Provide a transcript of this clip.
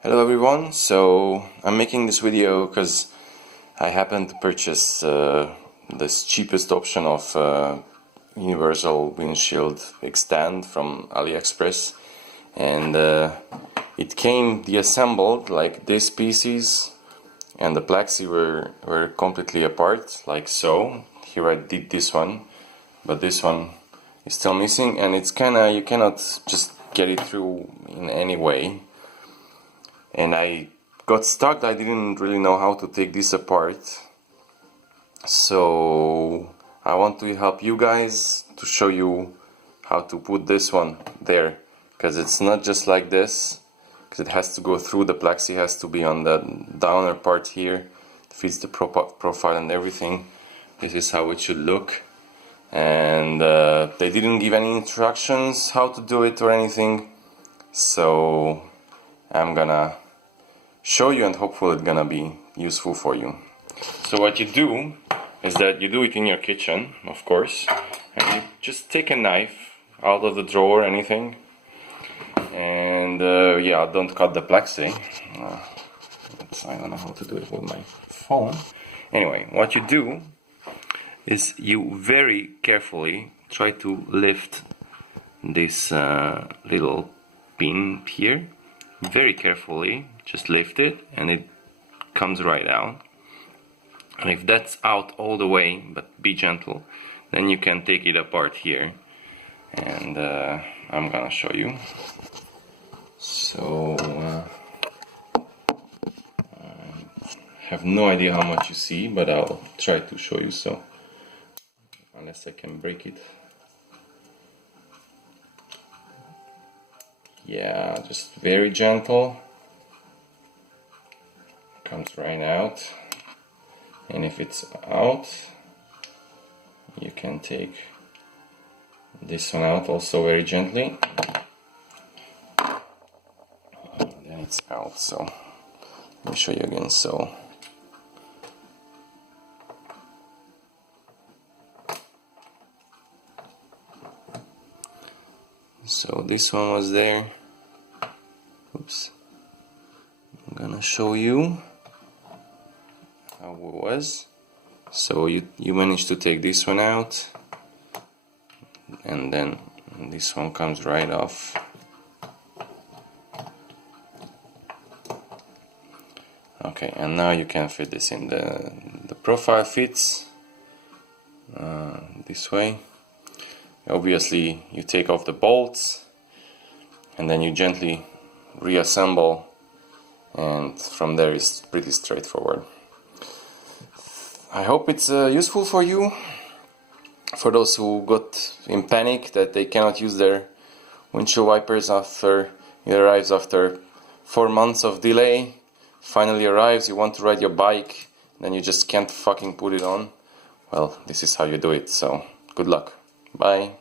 Hello everyone, so I'm making this video because I happened to purchase this cheapest option of universal windshield extend from Aliexpress, and it came deassembled. Like these pieces and the plexi were completely apart, like so. Here I did this one, but this one is still missing, and it's kinda, you cannot just get it through in any way. And I got stuck. I didn't really know how to take this apart, so I want to help you guys to show you how to put this one there, because it's not just like this, because it has to go through. The plexi has to be on the downer part here. It fits the profile and everything. This is how it should look, and they didn't give any instructions how to do it or anything, so I'm gonna show you, and hopefully it's gonna be useful for you. So what you do is that you do it in your kitchen, of course, and you just take a knife out of the drawer, anything, and yeah, don't cut the plexi. I don't know how to do it with my phone. Anyway, what you do is you very carefully try to lift this little pin here. Very carefully, just lift it and it comes right out. And if that's out all the way, but be gentle, then you can take it apart here, and I'm gonna show you. So I have no idea how much you see, but I'll try to show you, so unless I can break it. Yeah, just very gentle, comes right out, and if it's out, you can take this one out also very gently, and then it's out. So let me show you again. So this one was there. Oops. I'm gonna show you how it was. So you managed to take this one out, and then this one comes right off. Okay, and now you can fit this in. The profile fits this way. Obviously you take off the bolts and then you gently reassemble, and from there it's pretty straightforward. I hope it's useful for you, for those who got in panic that they cannot use their windshield wipers after it arrives after 4 months of delay. Finally arrives, you want to ride your bike, then you just can't fucking put it on. Well, this is how you do it, so good luck. Bye.